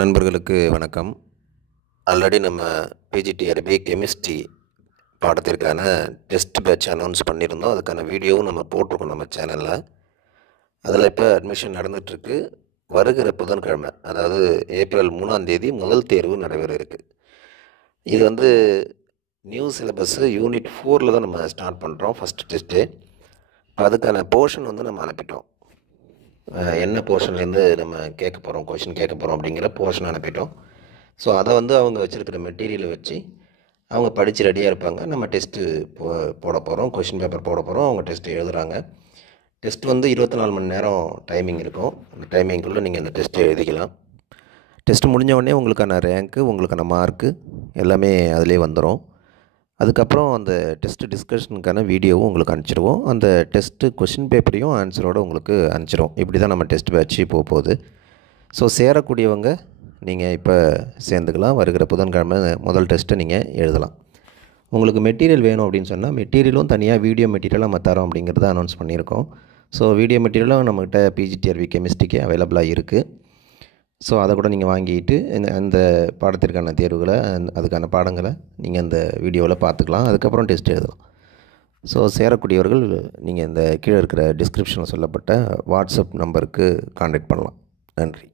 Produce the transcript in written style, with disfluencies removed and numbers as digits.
நண்பர்களுக்கு வணக்கம். ஆல்ரெடி நம்ம பிஜிடிஆர்பி கெமிஸ்ட்ரி பாடத்திற்கான டெஸ்ட் பேட்ச் அனௌன்ஸ் பண்ணியிருந்தோம். அதுக்கான வீடியோவும் நம்ம போட்டிருக்கோம் நம்ம சேனலில். அதில் இப்போ அட்மிஷன் நடந்துகிட்ருக்கு. வருகிற புதன்கிழமை, அதாவது ஏப்ரல் 3ஆம் தேதி முதல் தேர்வு நடைபெற இருக்குது. இது நியூ சிலபஸ்ஸு யூனிட் 4ல் தான் நம்ம ஸ்டார்ட் பண்ணுறோம் ஃபஸ்ட்டு டெஸ்ட்டு. அதுக்கான போர்ஷன் நம்ம அனுப்பிட்டோம். என்ன போர்ஷன்லேருந்து நம்ம கேட்க போகிறோம், கொஷின் கேட்க போகிறோம் அப்படிங்கிற போர்ஷன் அனுப்பிட்டோம். ஸோ அதை அவங்க வச்சுருக்கிற மெட்டீரியலை வச்சு அவங்க படித்து ரெடியாக இருப்பாங்க. நம்ம டெஸ்ட்டு போட போகிறோம், கொஷின் பேப்பர் போட போகிறோம். அவங்க டெஸ்ட்டு எழுதுகிறாங்க. டெஸ்ட் 24 மணி நேரம் டைமிங் இருக்கும். அந்த டைமிங்குள்ளே நீங்கள் அந்த டெஸ்ட்டு எழுதிக்கலாம். டெஸ்ட்டு முடிஞ்ச உடனே உங்களுக்கான ரேங்க்கு, உங்களுக்கான மார்க்கு எல்லாமே அதிலே வந்துடும். அதுக்கப்புறம் அந்த டெஸ்ட்டு டிஸ்கஷனுக்கான வீடியோவும் உங்களுக்கு அனுப்பிச்சிடுவோம். அந்த டெஸ்ட்டு கொஷின் பேப்பரையும் ஆன்சரோடு உங்களுக்கு அனுப்பிச்சிடுவோம். இப்படி தான் நம்ம டெஸ்ட் பேட்ச்சு போகுது. ஸோ சேரக்கூடியவங்க நீங்கள் இப்போ சேர்ந்துக்கலாம். வருகிற புதன்கிழமை முதல் டெஸ்ட்டை நீங்கள் எழுதலாம். உங்களுக்கு மெட்டீரியல் வேணும் அப்படின்னு சொன்னால் மெட்டீரியலும் தனியாக வீடியோ மெட்டீரியலாக நம்ம தரோம் அப்படிங்கிறத அனௌன்ஸ் பண்ணியிருக்கோம். ஸோ வீடியோ மெட்டீரியலும் நம்மகிட்ட பிஜிடிஆர்பி கெமிஸ்ட்ரிக்கு அவைலபிளாக இருக்குது. ஸோ அதை கூட நீங்கள் வாங்கிட்டு அந்த பாடத்திற்கான தேர்வுகளை அதுக்கான பாடங்களை நீங்கள் அந்த வீடியோவில் பார்த்துக்கலாம். அதுக்கப்புறம் டெஸ்ட் எழுதலாம். ஸோ சேரக்கூடியவர்கள் நீங்கள் இந்த கீழே இருக்கிற டிஸ்கிரிப்ஷனில் சொல்லப்பட்ட வாட்ஸ்அப் நம்பருக்கு கான்டாக்ட் பண்ணலாம். நன்றி.